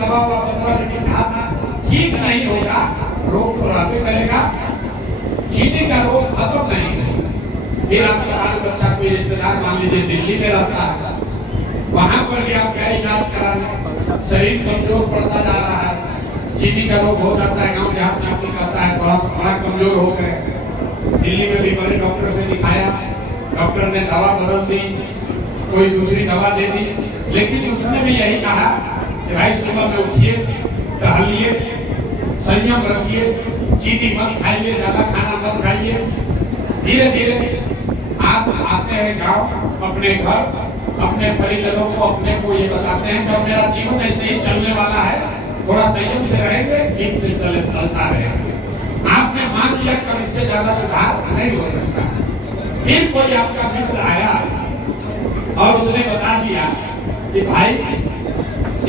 दवा वा बदला, लेकिन खाना ठीक नहीं होगा, रोग तो रहते करेगा, चीनी का रोग खत्म नहीं है। फिर आपका बाल बच्चा कोई रिश्तेदार मान लीजिए दिल्ली में रहता है, वहां पर भी आप क्या इलाज कराना, शरीर कमजोर पड़ता जा रहा है, चीनी का रोग हो जाता है, गांव देहात में आपको कहता है बड़ा कमजोर हो गए। दिल्ली में भी बड़े डॉक्टर से दिखाया, डॉक्टर ने दवा बदल दी, कोई दूसरी दवा दे दी, लेकिन उसने भी यही कहा कि भाई सुबह में उठिए, टहलिए, संयम रखिए, चीनी मत खाइए, ज्यादा खाना मत खाइए। धीरे धीरे आप आते हैं गांव, अपने घर, अपने परिजनों को, अपने को ये बताते हैं कि मेरा जीवन ऐसे ही चलने वाला है, थोड़ा संयम से रहेंगे, ठीक से चलता रहेगा। आपने मान लिया कि इससे ज्यादा सुधार नहीं हो सकता। फिर कोई आपका मित्र आया और उसने बता दिया कि भाई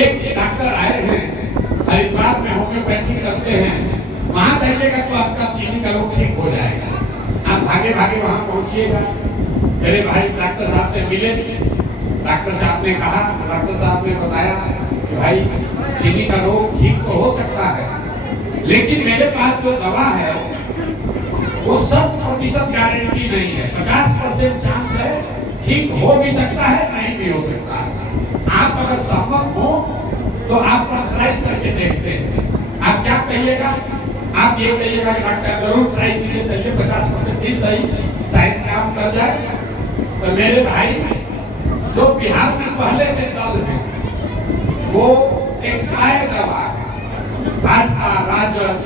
एक डॉक्टर आए हैं, हरिद्वार में होम्योपैथी करते हैं, वहां जाइएगा तो आपका चीनी का रोग ठीक हो जाएगा। आप भागे भागे वहां पहुंचिएगा। मेरे भाई डॉक्टर साहब से मिले, डॉक्टर साहब ने कहा, डॉक्टर साहब ने बताया कि भाई चीनी का रोग ठीक तो हो सकता है, लेकिन मेरे पास जो दवा है वो 100% गारंटी नहीं है, 50% चांस है, ठीक हो भी सकता है, नहीं भी हो सकता है। आप अगर सहमत हो तो आप ट्राई करके देखते हैं। आप क्या कहिएगा? आप ये कहिएगा कि डॉक्टर साहब जरूर ट्राई कीजिए, चलिए 50% ही सही, शायद काम कर जाए। तो मेरे भाई जो बिहार में पहले से दल है वो एक्सपायर दवा है, भाजपा, राजद,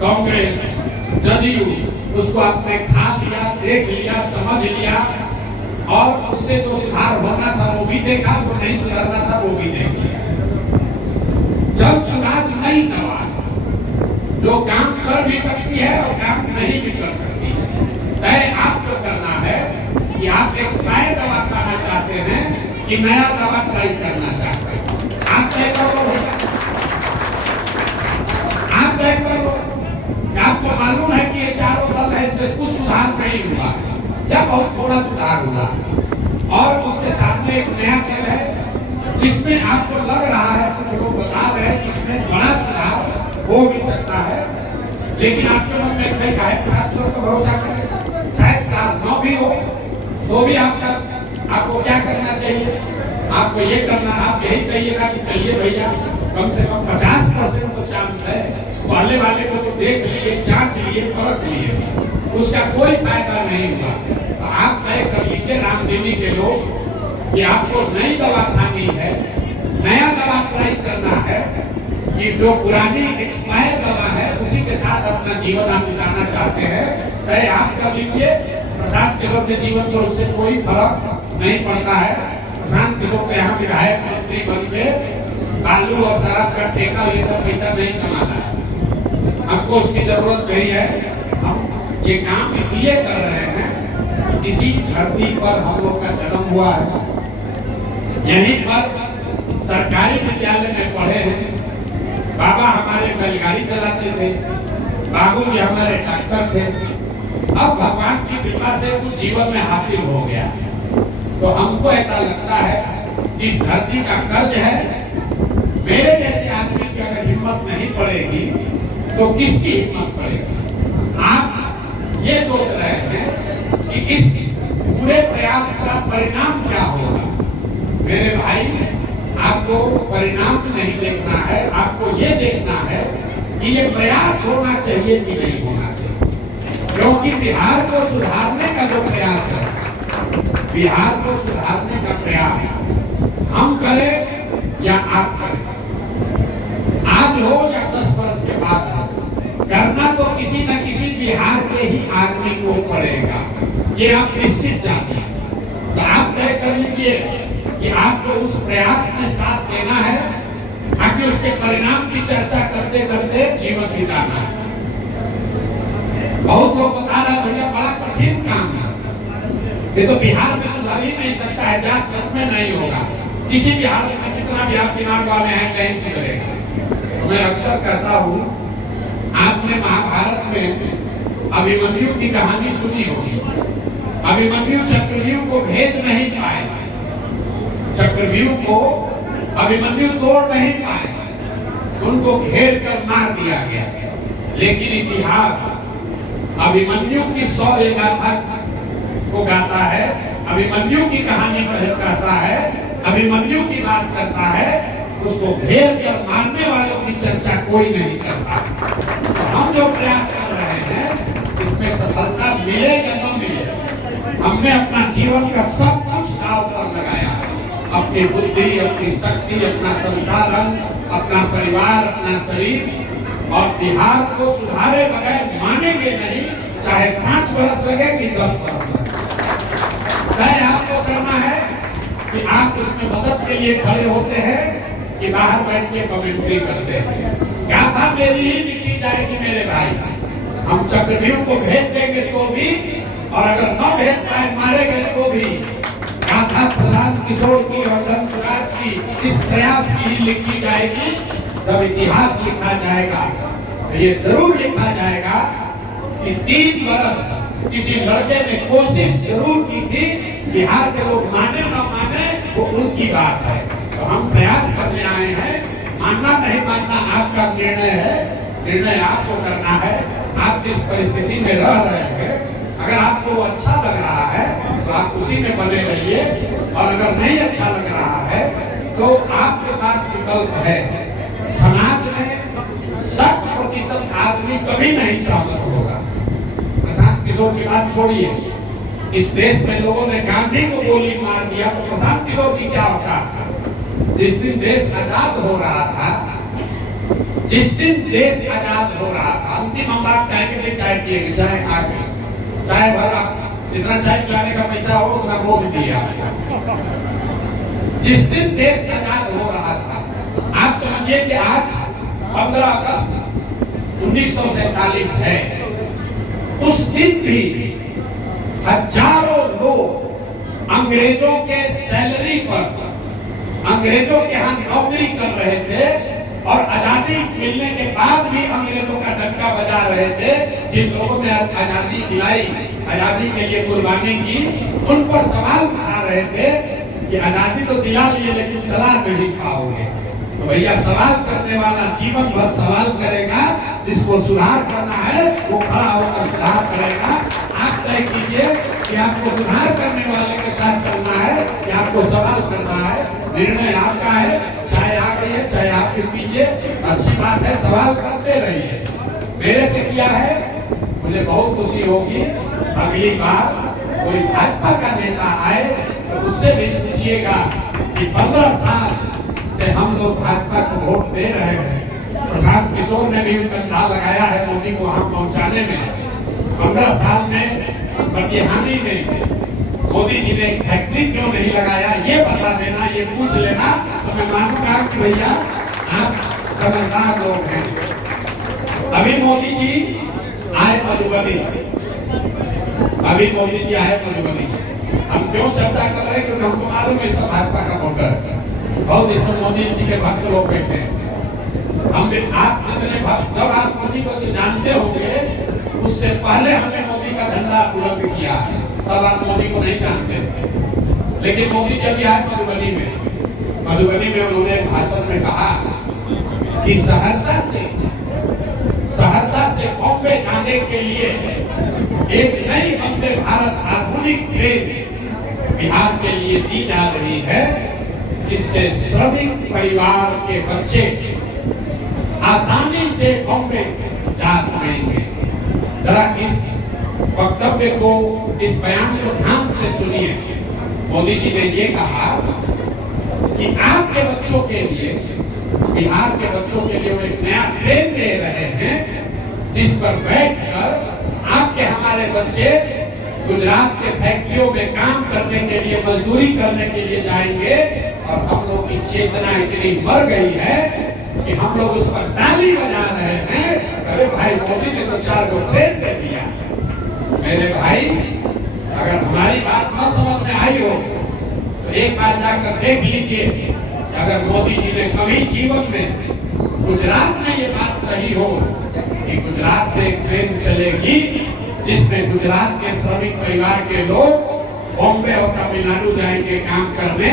कांग्रेस, जदयू, उसको आपने खा लिया, देख लिया, समझ लिया और उससे जो सुधार होना था वो भी देखा, जो नहीं सुधारना था वो भी देख लिया। जब सुधार नहीं दवा जो काम कर भी सकती है और काम नहीं भी कर सकती है, तय आपको करना है कि आप एक्सपायर दवा खाना चाहते हैं कि नया दवा ट्राई करना चाहते हैं। आप तय कर लो, आप तय कर लो। आपको मालूम है कि ये चारों दल है, इससे कुछ सुधार नहीं हुआ या बहुत थोड़ा सुधार हुआ, और उसके सामने एक नया खेल है जिसमें आपको लग रहा है, कुछ लोग बता रहे हैं कि इसमें बड़ा सुधार हो भी सकता है, लेकिन आपके मन में कई गायब खासर को भरोसा करें, शायद सुधार न भी हो तो भी आपको क्या करना चाहिए? आपको ये करना, आप यही कहिएगा कि चलिए भैया कम से कम 50% तो चांस है, पहले वाले को तो देख लिए, जांच लिए, परख लिए, उसका कोई फायदा नहीं हुआ। तो आप तय कर लीजिए रामदेवी के लोग कि आपको नई दवा खानी है, नया दवा ट्राई करना है, कि जो पुरानी एक्सपायर दवा है उसी के साथ अपना जीवन आप बिताना चाहते हैं, तय आप कर लीजिए। प्रशांत किशोर के जीवन में उससे कोई फर्क नहीं पड़ता है। प्रशांत किशोर के यहाँ विधायक मंत्री बन के बालू और शराब का ठेका लेकर पैसा नहीं कमाना है, हमको उसकी जरूरत नहीं है। हम ये काम इसलिए कर रहे हैं, इसी धरती पर हम लोग का जन्म हुआ है, यहीं पर सरकारी विद्यालय में पढ़े हैं, बाबा हमारे बैलगाड़ी चलाते थे, बाबूजी हमारे डॉक्टर थे। अब भगवान की कृपा से कुछ जीवन में हासिल हो गया, तो हमको ऐसा लगता है कि इस धरती का कर्ज है। मेरे जैसे आदमी की अगर हिम्मत नहीं पड़ेगी तो किसकी हिम्मत पड़ेगी? आप ये सोच रहे हैं कि इस पूरे प्रयास का परिणाम क्या होगा? मेरे भाई, आपको परिणाम नहीं देखना है, आपको ये देखना है कि ये प्रयास होना चाहिए कि नहीं होना चाहिए। क्योंकि बिहार को सुधारने का जो प्रयास है, बिहार को सुधारने का प्रयास हम करें या आप करें, आज हो या 10 वर्ष के बाद हो, करना तो किसी न किसी बिहार के ही आदमी को पड़ेगा, ये आप निश्चित जानिए। तो आप तय कर लीजिए कि आपको उस प्रयास में साथ देना है, ताकि उसके परिणाम की चर्चा करते करते जीवन बिताना है। बहुत लोग बता रहे भैया बड़ा कठिन काम है, ये तो बिहार में सुधार ही नहीं सकता है, जात मत में नहीं होगा, किसी भी हालत में कितना भी आप दिमाग वाले हैं नहीं सुधरेगा। तो मैं अक्सर कहता हूँ, आपने महाभारत में अभिमन्यु की कहानी सुनी होगी। अभिमन्यु चक्रव्यूह को भेद नहीं पाए, चक्रव्यूह को अभिमन्यु तोड़ नहीं पाए, उनको घेर कर मार दिया गया। लेकिन इतिहास अभिमन्यु की 100 गाथा को गाता है, अभिमन्यु की कहानी कहता है, अभिमन्यु की बात करता है, उसको घेर कर मारने वालों की चर्चा कोई नहीं करता। तो हम जो प्रयास कर रहे हैं इसमें सफलता मिले या न मिले, हमने अपना जीवन का सब कुछ दांव पर लगाया, अपनी बुद्धि, अपनी शक्ति, अपना संसाधन, अपना परिवार, अपना शरीर, और बिहार को सुधारे बगैर मानेंगे नहीं, चाहे 5 वर्ष लगे कि 10 वर्ष लगे। तय आपको करना है कि आप उसमें मदद के लिए खड़े होते हैं कि बाहर बैठ के कमेंट्री करते हैं। गाथा मेरी ही लिखी जाएगी मेरे भाई, हम चक्रव्यूह को भेज देंगे तो भी, और अगर न भेज पाए मारे गए तो भी गाथा प्रशांत किशोर की और धनसुराज की इस प्रयास की ही लिखी जाएगी। जब इतिहास लिखा जाएगा तो ये जरूर लिखा जाएगा कि 3 वर्ष किसी लड़के ने कोशिश जरूर की थी, बिहार के लोग माने न माने वो उनकी बात है। तो हम प्रयास करने आए हैं, मानना नहीं मानना आपका निर्णय है, निर्णय आपको करना है। आप जिस परिस्थिति में रह रहे हैं, अगर आपको अच्छा लग रहा है तो आप उसी में बने रहिए, और अगर नहीं अच्छा लग रहा है तो आपके पास विकल्प है। समाज में 60% आदमी कभी नहीं सहमत होगा। प्रशांत किशोर की बात छोड़िए, इस देश में लोगों ने गांधी को गोली मार दिया तो प्रशांत किशोर की क्या होता? जिस दिन देश आजाद हो रहा था, जिस दिन देश आजाद हो रहा था, अंतिम हम बात कहेंगे कि चाय पिएंगे, चाय आगे, चाय भरा, जितना चाय पिलाने का पैसा हो उतना वोट दिया। जिस दिन देश आजाद हो रहा था, आप समझिए कि आज 15 अगस्त 1947 है, उस दिन भी हजारों लोग अंग्रेजों के सैलरी पर, अंग्रेजों के यहाँ नौकरी कर रहे थे, और आजादी मिलने के बाद भी अंग्रेजों का डंका बजा रहे थे। जिन लोगों ने आजादी दिलाई, आजादी के लिए कुर्बानी की, उन पर सवाल उठा रहे थे कि आजादी तो दिला लिए लेकिन चला नहीं पाओगे। तो भैया, सवाल करने वाला जीवन भर सवाल करेगा, जिसको सुधार करना है वो खड़ा होकर सुधार करेगा। आप तय कीजिए कि आपको सुधार करने वाले के साथ चलना है कि आपको सवाल करना है। निर्णय आपका है, चाहे आ गई है चाहे आप पीजिए, अच्छी बात है, सवाल करते रहिए। मेरे से किया है, मुझे बहुत खुशी होगी। अगली बार कोई भाजपा का नेता आए तो उससे भी पूछिएगा कि 15 साल से हम लोग भाजपा को वोट दे रहे हैं। प्रशांत किशोर ने भी कंधा लगाया है मोदी को वहां पहुंचाने में। 15 साल में प्रतिहानी में मोदी जी ने फैक्ट्री क्यों नहीं लगाया, ये बता देना, ये पूछ लेना, तो मैं मानूंगा कि भैया आप समझदार लोग हैं। अभी मोदी जी आए मधुबनी, अभी मोदी जी आए मधुबनी, हम क्यों चर्चा कर रहे हैं? क्योंकि हमको मालूम है सब भाजपा का वोटर है, बहुत इसमें मोदी जी के भक्त लोग बैठे हैं। हम आप जितने भक्त, जब आप मोदी को जानते होंगे, उससे पहले हमने मोदी का झंडा बुलंद किया, तब आप मोदी को नहीं जानते। लेकिन मोदी जी अभी आए मधुबनी में उन्होंने भाषण में कहा कि सहरसा से बॉम्बे जाने के लिए एक नई वंदे भारत आधुनिक ट्रेन बिहार के लिए दी जा रही है, जिससे श्रमिक परिवार के बच्चे आसानी से बॉम्बे जा पाएंगे। जरा इस वक्तव्य को, इस बयान को ध्यान से सुनिए। मोदी जी ने ये कहा कि आपके बच्चों के लिए, बिहार के बच्चों के लिए वो एक नया ट्रेन दे रहे हैं, जिस पर बैठकर आपके हमारे बच्चे गुजरात के फैक्ट्रियों में काम करने के लिए, मजदूरी करने के लिए जाएंगे। और हम लोग की चेतना इतनी मर गई है कि हम लोग उस पर ताली बजा रहे हैं, अरे भाई मोदी ने तो 4 गो ट्रेन दे दिया। मेरे भाई, अगर हमारी बात न समझ में आई हो तो एक बार जाकर देख लीजिए, अगर मोदी जी ने कभी जीवन में गुजरात में ये बात कही हो कि गुजरात से एक ट्रेन चलेगी जिसमें गुजरात के श्रमिक परिवार के लोग बॉम्बे और तमिलनाडु जाएंगे काम करने,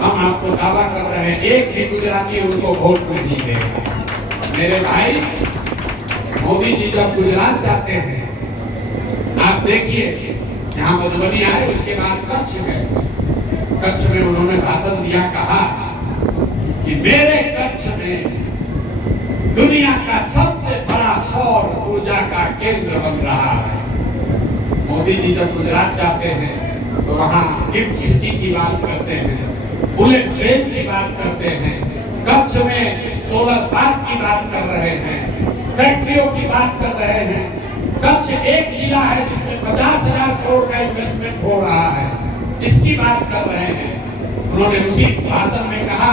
हम आपको दावा कर रहे हैं एक भी गुजराती उनको वोट नहीं देगा। मेरे भाई, मोदी जी जब गुजरात जाते हैं, आप देखिए, यहाँ मधुबनी आए, उसके बाद कच्छ गए। कच्छ में उन्होंने भाषण दिया, कहा कि मेरे कच्छ में दुनिया का सबसे बड़ा सौर ऊर्जा का केंद्र बन रहा है। मोदी जी जब गुजरात जाते हैं तो वहाँ गिफ्ट सिटी की बात करते हैं, बुलेट ट्रेन की बात करते हैं, कच्छ में सोलर पार्क की बात कर रहे हैं, फैक्ट्रियों की बात कर रहे हैं। कच्छ एक जिला है जिसमें 50,000 करोड़ का इन्वेस्टमेंट हो रहा है, इसकी बात कर रहे हैं। उन्होंने उसी भाषण में कहा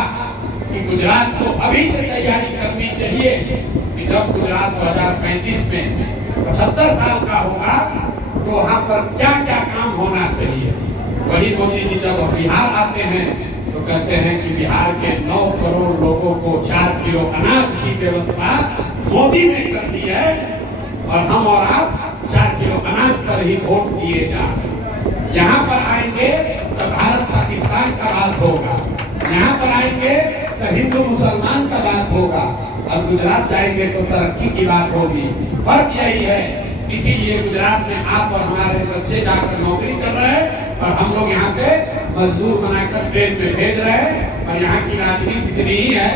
कि गुजरात को अभी से तैयारी करनी चाहिए कि जब गुजरात 2035 में 75 साल का होगा तो वहाँ पर क्या क्या काम होना चाहिए। वही मोदी जी जब बिहार आते हैं तो कहते हैं कि बिहार के 9 करोड़ लोगों को 4 किलो अनाज की व्यवस्था मोदी ने कर दी है और हम और आप 4 किलो अनाज पर ही वोट दिए जा रहे हैं। यहाँ पर आएंगे तो भारत पाकिस्तान का बात होगा, यहाँ पर आएंगे तो हिंदू मुसलमान का बात होगा, और गुजरात जाएंगे तो तरक्की की बात होगी। फर्क यही है, इसीलिए गुजरात में आप और हमारे बच्चे जाकर नौकरी कर रहे हैं और हम लोग यहाँ से मजदूर बनाकर ट्रेन में भेज रहे हैं। और यहाँ की राजनीति इतनी ही है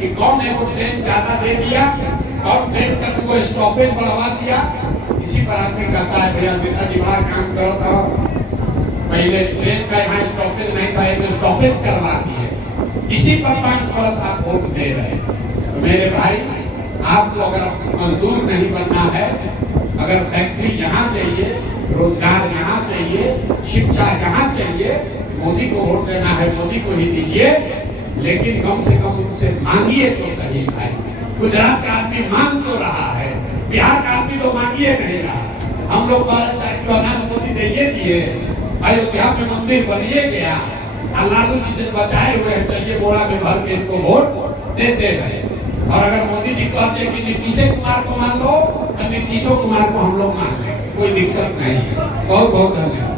कि कौन है वो ट्रेन ज्यादा दे दिया, कौन ट्रेन का वो स्टॉपेज बढ़वा दिया। इसी पर आदमी कहता है भैया नेताजी बड़ा काम करो था, पहले ट्रेन का यहाँ स्टॉपेज नहीं था, एक स्टॉपेज करवा दिए। इसी पर 5 वर्ष आप वोट दे रहे हैं। तो मेरे भाई, आपको अगर मजदूर नहीं बनना है, अगर फैक्ट्री यहाँ चाहिए, रोजगार यहाँ चाहिए, शिक्षा यहाँ चाहिए, मोदी को वोट देना है, मोदी को ही दीजिए। लेकिन कम से कम उनसे मांगिए तो सही भाई। गुजरात का आदमी मांग तो रहा है, बिहार का आदमी तो मांगिए नहीं रहा। हम लोग 12 किलो अनाज मोदी दे दिए, अयोध्या में मंदिर बनिए गया, लालू जी से बचाए हुए हैं, चलिए बोरा में भर के इनको वोट देते रहे। और अगर मोदी जी कहते हैं कि नीतीश कुमार को मान लो, तो नीतीश कुमार को हम लोग मान लें, कोई दिक्कत नहीं है। बहुत बहुत धन्यवाद।